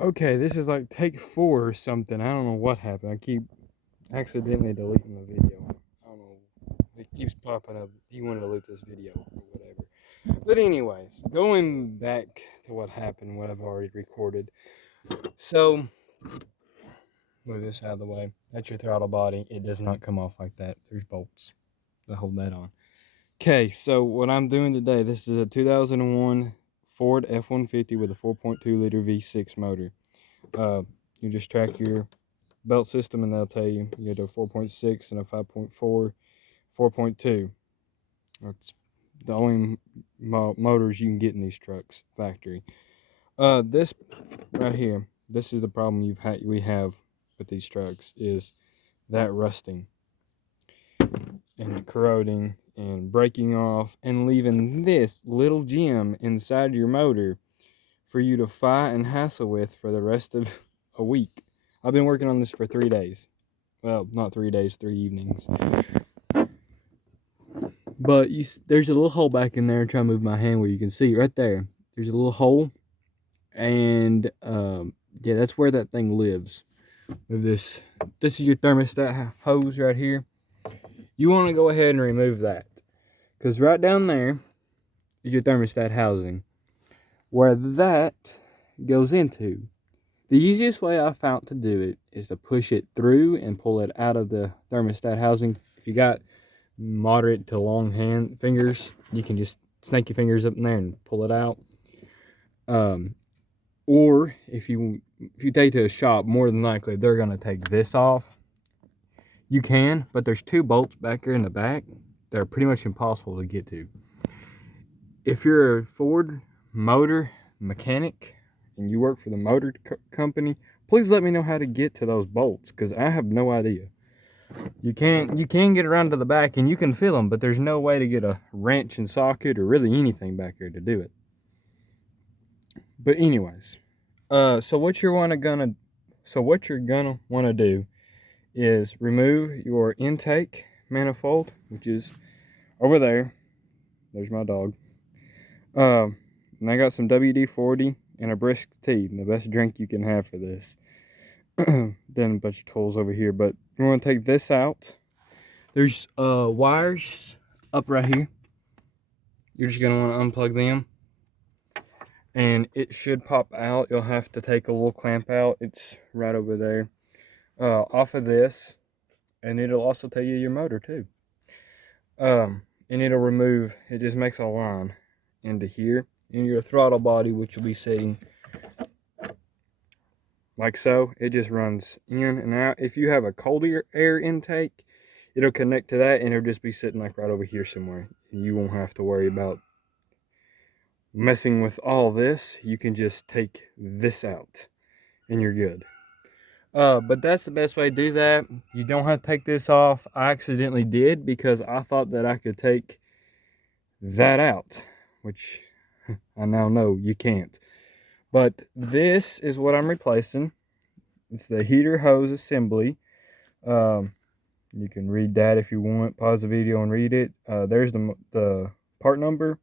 Okay, this is like take 4 or something. I don't know what happened. I keep accidentally deleting the video. I don't know. It keeps popping up. Do you want to delete this video or whatever? But anyways, going back to what happened, what I've already recorded. So, move this out of the way. That's your throttle body. It does not come off like that. There's bolts that hold that on. Okay, so what I'm doing today, this is a 2001 Ford F-150 with a 4.2 liter V6 motor. You just track your belt system and they'll tell you you get a 4.6 and a 5.4, 4.2. That's the only motors you can get in these trucks factory. This right here, this is the problem we have with these trucks, is that rusting and corroding and breaking off and leaving this little gem inside your motor for you to fight and hassle with for the rest of a week. I've been working on this for 3 days. Well, not 3 days, 3 evenings. But there's a little hole back in there. I'm trying to move my hand where you can see right there. There's a little hole, and yeah, that's where that thing lives. Move this. This is your thermostat hose right here. You want to go ahead and remove that, because right down there is your thermostat housing, where that goes into. The easiest way I found to do it is to push it through and pull it out of the thermostat housing. If you got moderate to long fingers, you can just snake your fingers up in there and pull it out. Or if you take to a shop, more than likely they're going to take this off. You can, but there's 2 bolts back here in the back that are pretty much impossible to get to. If you're a Ford motor mechanic and you work for the motor company, please let me know how to get to those bolts, because I have no idea. You can get around to the back and you can feel them, but there's no way to get a wrench and socket or really anything back here to do it. But anyways, so what you're gonna want to do is remove your intake manifold, which is over there. There's my dog. And I got some WD-40 and a brisk tea, the best drink you can have for this. Then a bunch of tools over here, but we're going to take this out. There's wires up right here. You're just going to want to unplug them, and it should pop out. You'll have to take a little clamp out. It's right over there, off of this, and it'll also tell you your motor too. And it'll remove, it just makes a line into here in your throttle body, which you'll be seeing like so. It just runs in and out. If you have a cold air intake, it'll connect to that, and it'll just be sitting like right over here somewhere. You won't have to worry about messing with all this. You can just take this out and you're good. But that's the best way to do that. You don't have to take this off. I accidentally did, because I thought that I could take that out, which I now know you can't. But this is what I'm replacing. It's the heater hose assembly. You can read that if you want. Pause the video and read it. There's the part number.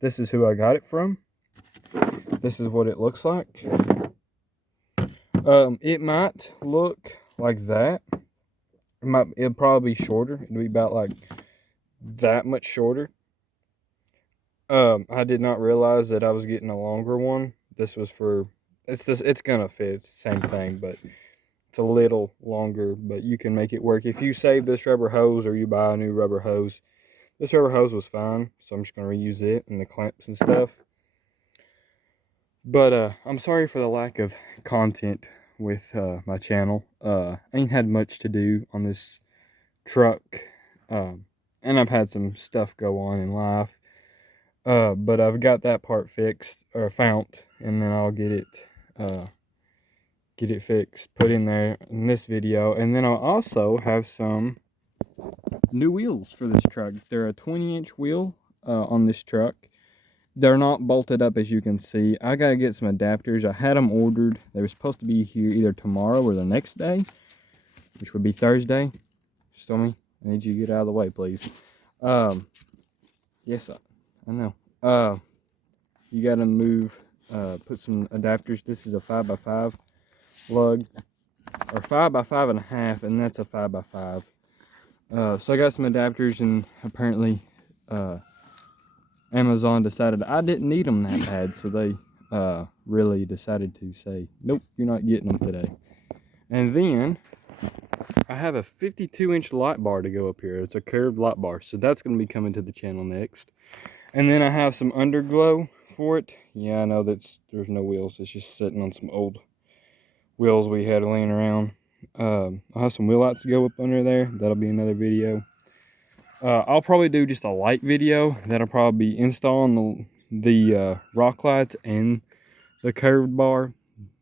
This is who I got it from. This is what it looks like. It might look like that. It'll probably be shorter. It'll be about like that much shorter. I did not realize that I was getting a longer one. This was for, it's gonna fit. It's the same thing, but it's a little longer, but you can make it work. If you save this rubber hose or you buy a new rubber hose, this rubber hose was fine, so I'm just gonna reuse it and the clamps and stuff. But I'm sorry for the lack of content with my channel. I ain't had much to do on this truck, and I've had some stuff go on in life. But I've got that part fixed, or found, and then I'll get it fixed, put in there in this video. And then I'll also have some new wheels for this truck. They're a 20-inch wheel on this truck. They're not bolted up, as you can see. I gotta get some adapters. I had them ordered. They were supposed to be here either tomorrow or the next day, which would be Thursday. Stormy, I need you to get out of the way, please. Yes, I know. You gotta move put some adapters. This is a 5x5 lug, or 5x5.5, and that's a 5x5. So I got some adapters, and apparently Amazon decided I didn't need them that bad, so they really decided to say, nope, you're not getting them today. And then I have a 52-inch light bar to go up here. It's a curved light bar, so that's going to be coming to the channel next. And then I have some underglow for it. Yeah, I know there's no wheels. It's just sitting on some old wheels we had laying around. I'll have some wheel lights to go up under there. That'll be another video. I'll probably do just a light video. That'll probably be installing the rock lights and the curved bar.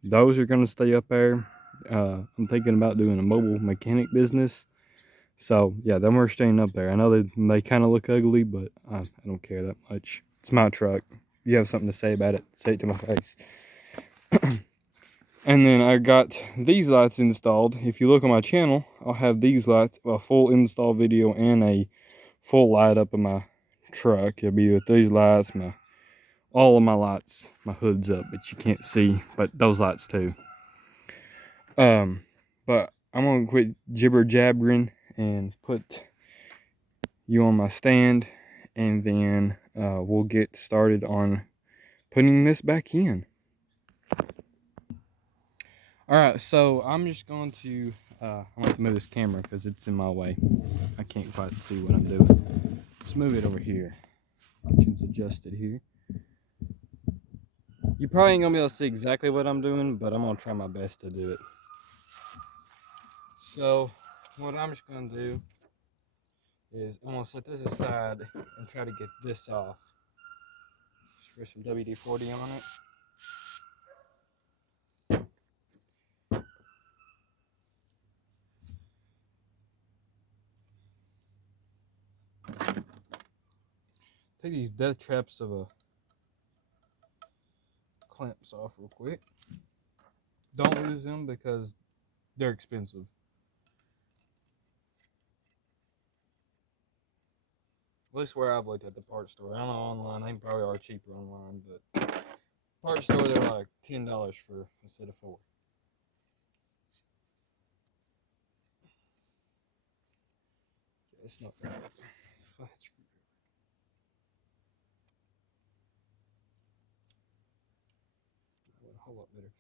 Those are going to stay up there. I'm thinking about doing a mobile mechanic business. So yeah, them are staying up there. I know they kind of look ugly, but I don't care that much. It's my truck. If you have something to say about it, say it to my face. And then I got these lights installed. If you look on my channel, I'll have these lights, a full install video and a full light up of my truck. It'll be with these lights, all of my lights, my hood's up, but you can't see, but those lights too. But I'm gonna quit jibber jabbering and put you on my stand, and then we'll get started on putting this back in. All right, so I'm just going to I'm going to move this camera because it's in my way. I can't quite see what I'm doing. Let's move it over here. Kitchen's adjusted here. You probably ain't gonna be able to see exactly what I'm doing, but I'm gonna try my best to do it. So what I'm just gonna do is I'm gonna set this aside and try to get this off. Spray some WD-40 on it. Take these death traps of a clamps off real quick. Don't lose them because they're expensive. At least where I've looked at the parts store. I don't know online, they probably are cheaper online, but parts store they're like $10 for a set of 4. It's not bad. A whole lot better.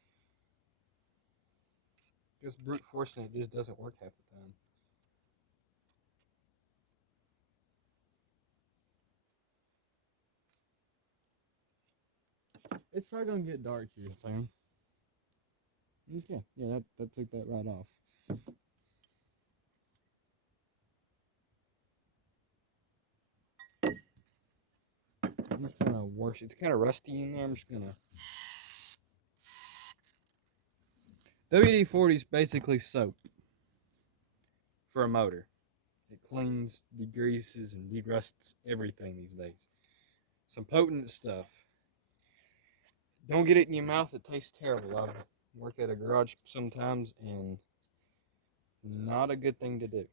Just brute forcing it just doesn't work half the time. It's probably gonna get dark here soon. Okay, yeah, that took that right off. I'm just gonna wash it. It's kind of rusty in there. I'm just gonna. WD-40 is basically soap for a motor. It cleans, degreases, and derusts everything these days. Some potent stuff. Don't get it in your mouth. It tastes terrible. I work at a garage sometimes, and not a good thing to do.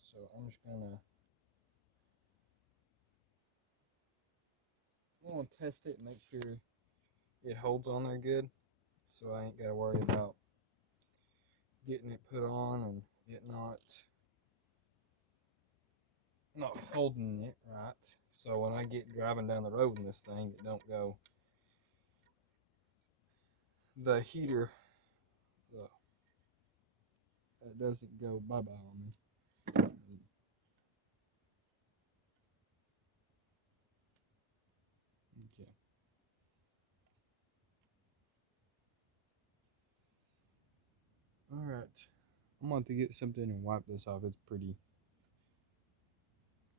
So I'm just gonna test it and make sure it holds on there good, so I ain't gotta worry about getting it put on and it not holding it right. So when I get driving down the road in this thing, it don't go. The heater, it doesn't go bye-bye on me. Okay. Alright. I'm going to get something and wipe this off. It's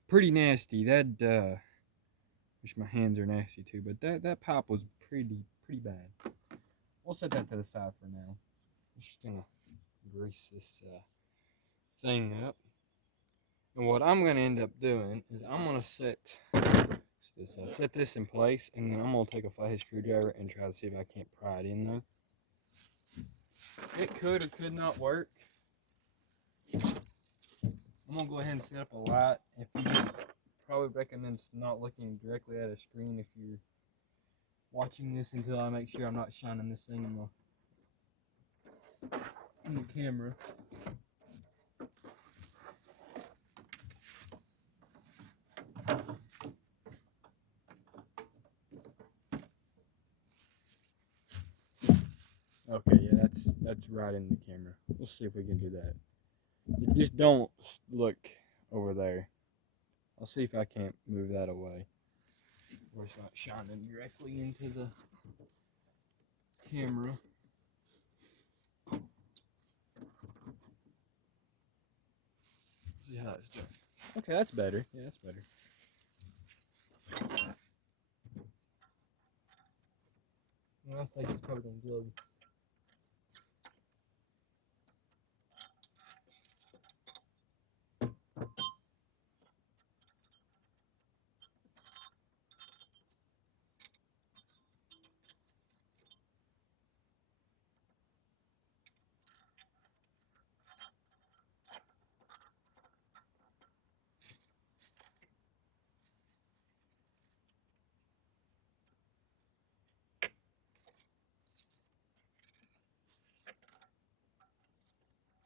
pretty nasty. That wish my hands are nasty too, but that pipe was pretty bad. We'll set that to the side for now. I'm just gonna grease this thing up. And what I'm gonna end up doing is I'm gonna set this in place, and then I'm gonna take a flathead screwdriver and try to see if I can't pry it in there. It could or could not work. I'm gonna go ahead and set up a light. If you probably recommend not looking directly at a screen if you're watching this until I make sure I'm not shining this thing in the camera. Okay, yeah, that's right in the camera. We'll see if we can do that. Just don't look over there. I'll see if I can't move that away, where it's not shining directly into the camera. See how that's done. Okay, that's better. Yeah, that's better. Well, I think it's probably gonna glue.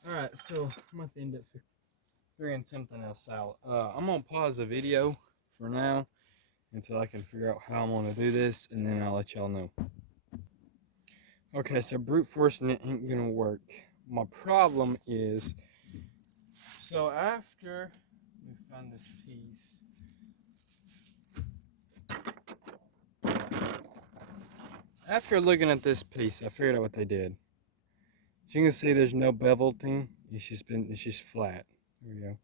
Alright, so I'm going to end up figuring something else out. I'm going to pause the video for now until I can figure out how I'm going to do this, and then I'll let y'all know. Okay, so brute forcing it ain't going to work. My problem is, so after we found this piece, after looking at this piece, I figured out what they did. As you can see, there's no beveling. It's just flat. There we go.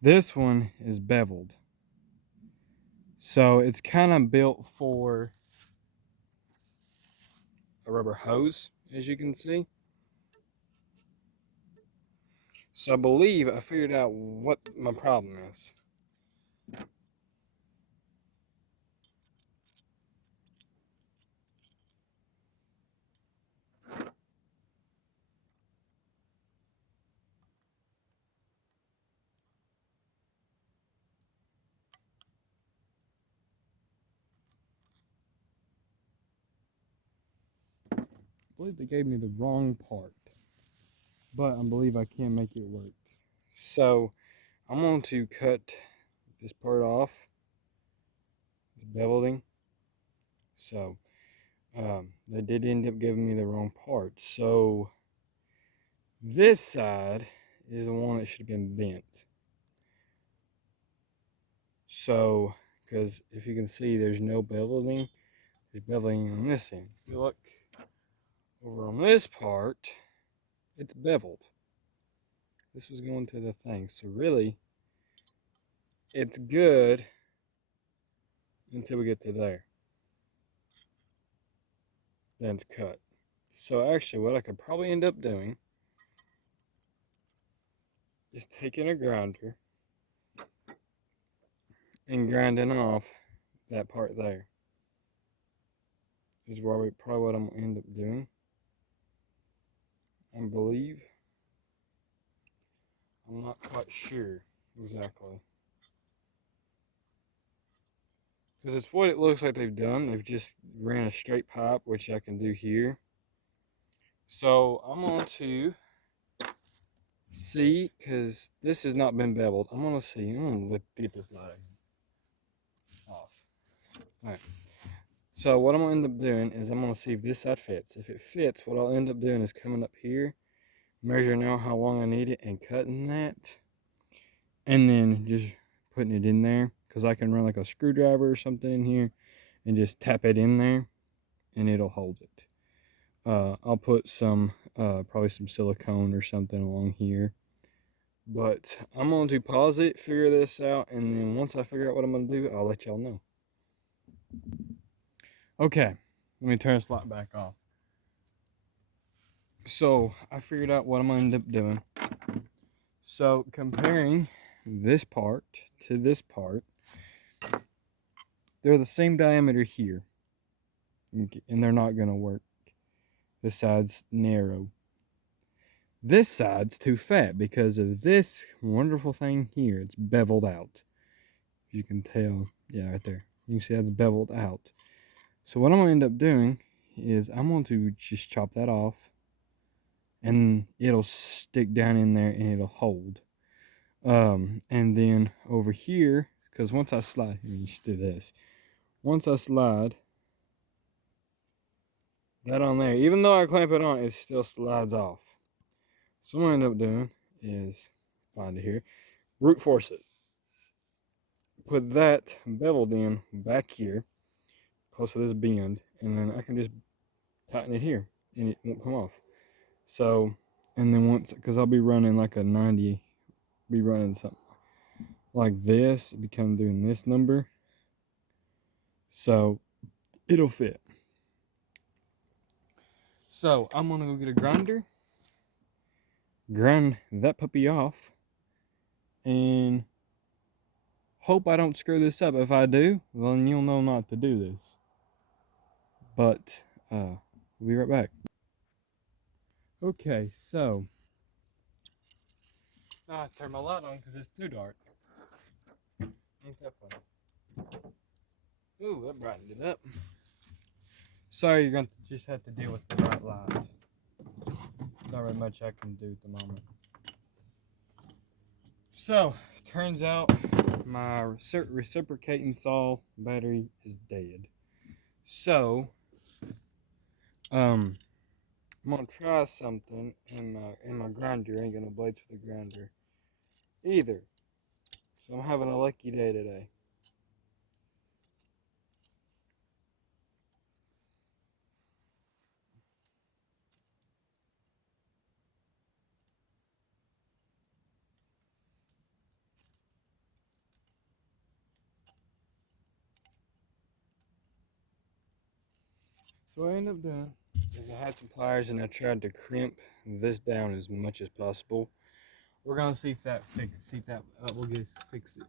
This one is beveled. So it's kind of built for a rubber hose, as you can see. So I believe I figured out what my problem is. I believe they gave me the wrong part, but I believe I can make it work. So I'm going to cut this part off, the beveling. So they did end up giving me the wrong part. So this side is the one that should have been bent. So, because if you can see, there's no beveling. There's beveling on this end. If you look over on this part, it's beveled. This was going to the thing. So really, it's good until we get to there. Then it's cut. So actually, what I could probably end up doing is taking a grinder and grinding off that part there. Is probably what I'm gonna end up doing. I believe. I'm not quite sure exactly. Because it's what it looks like they've done. They've just ran a straight pipe, which I can do here. So I'm going to see, because this has not been beveled. I'm going to see. I'm going to get this light off. Alright. So what I'm going to end up doing is I'm going to see if this side fits. If it fits, what I'll end up doing is coming up here, measuring out how long I need it, and cutting that. And then just putting it in there. Because I can run like a screwdriver or something in here and just tap it in there and it'll hold it. I'll put some, probably some silicone or something along here. But I'm going to pause it, figure this out, and then once I figure out what I'm going to do, I'll let y'all know. Okay, let me turn this light back off. So, I figured out what I'm going to end up doing. So, comparing this part to this part, they're the same diameter here. And they're not going to work. This side's narrow. This side's too fat because of this wonderful thing here. It's beveled out. If you can tell, yeah, right there. You can see that's beveled out. So what I'm going to end up doing is I'm going to just chop that off, and it'll stick down in there and it'll hold. And then over here, because once I slide, let me just do this. Once I slide that on there, even though I clamp it on, it still slides off. So what I'm going to end up doing is find it here, brute force it. Put that beveled in back here, close to this bend, and then I can just tighten it here, and it won't come off. So, and then once, because I'll be running like a 90, be running something like this, become doing this number, so it'll fit. So I'm gonna go get a grinder, grind that puppy off, and hope I don't screw this up. If I do, then you'll know not to do this. But we'll be right back. Okay, so now I turn my light on because it's too dark. Ain't that funny? Ooh, that brightened it up. Sorry, you're going to just have to deal with the bright light. Not really much I can do at the moment. So, turns out my reciprocating saw battery is dead. So, I'm gonna try something, and my grinder ain't gonna blades for the grinder either. So I'm having a lucky day today. So what I ended up doing is I had some pliers and I tried to crimp this down as much as possible. We're gonna see if that will get us fix it.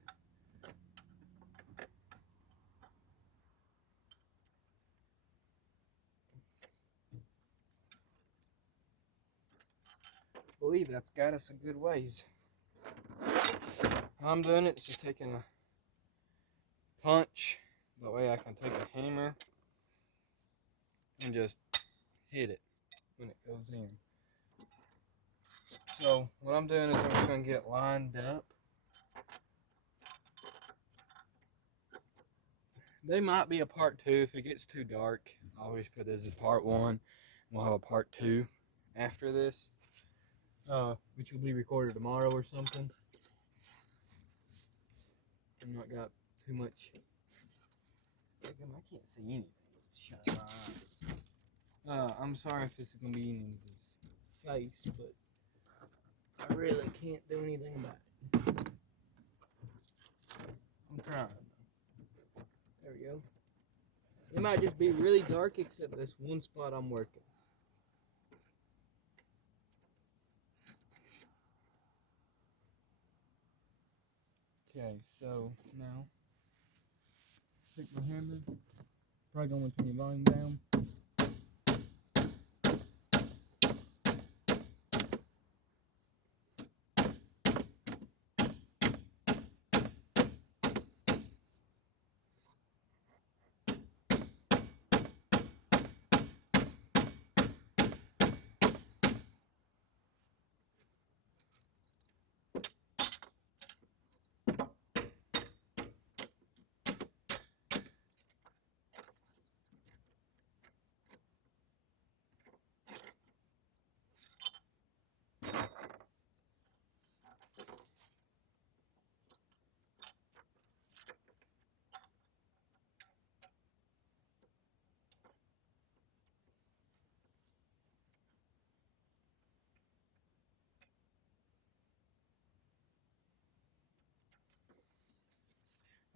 I believe that's got us a good ways. How I'm doing it is just taking a punch. That way I can take a hammer and just hit it when it goes in. So what I'm doing is I'm just going to get it lined up. They might be a part 2 if it gets too dark. I always put this as part 1. We'll have a part 2 after this, which will be recorded tomorrow or something. I've not got too much. I can't see anything. It's shining my eyes. I'm sorry if this is going to be in his face, but I really can't do anything about it. I'm trying. There we go. It might just be really dark except this one spot I'm working. Okay, so now stick my hammer. Probably gonna turn the volume down.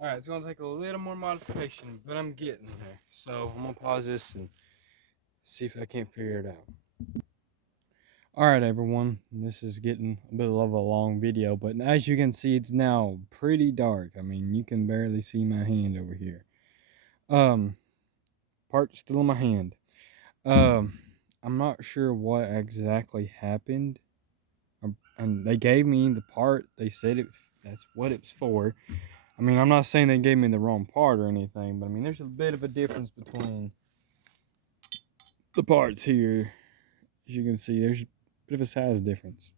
Alright, it's gonna take a little more modification, but I'm getting there. So I'm gonna pause this and see if I can't figure it out. Alright everyone, this is getting a bit of a long video, but as you can see, it's now pretty dark. I mean, you can barely see my hand over here. Part still in my hand. I'm not sure what exactly happened. and they gave me the part. They said that's what it's for. I mean, I'm not saying they gave me the wrong part or anything, but I mean, there's a bit of a difference between the parts here. As you can see, there's a bit of a size difference.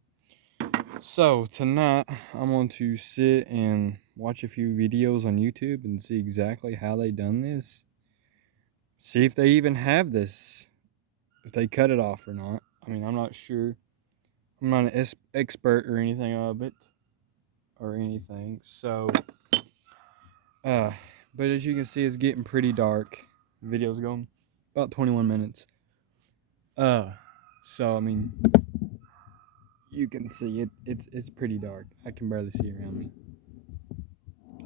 So tonight I'm going to sit and watch a few videos on YouTube and see exactly how they done this. See if they even have this, if they cut it off or not. I mean, I'm not sure. I'm not an expert or anything of it or anything. So, but as you can see, it's getting pretty dark. The video's going about 21 minutes. So I mean, you can see it's pretty dark. I can barely see around me.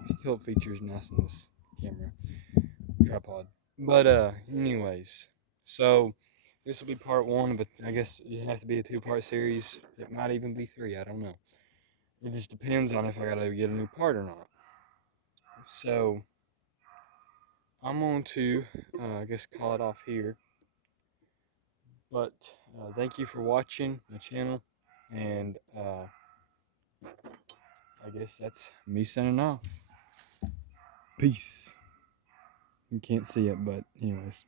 Still features nice in this camera tripod. But anyways, so this will be part one, but I guess it has to be a 2-part series. It might even be 3. I don't know. It just depends on if I gotta get a new part or not. So I'm going to, I guess, call it off here. But thank you for watching my channel, and I guess that's me signing off. Peace. You can't see it, but anyways.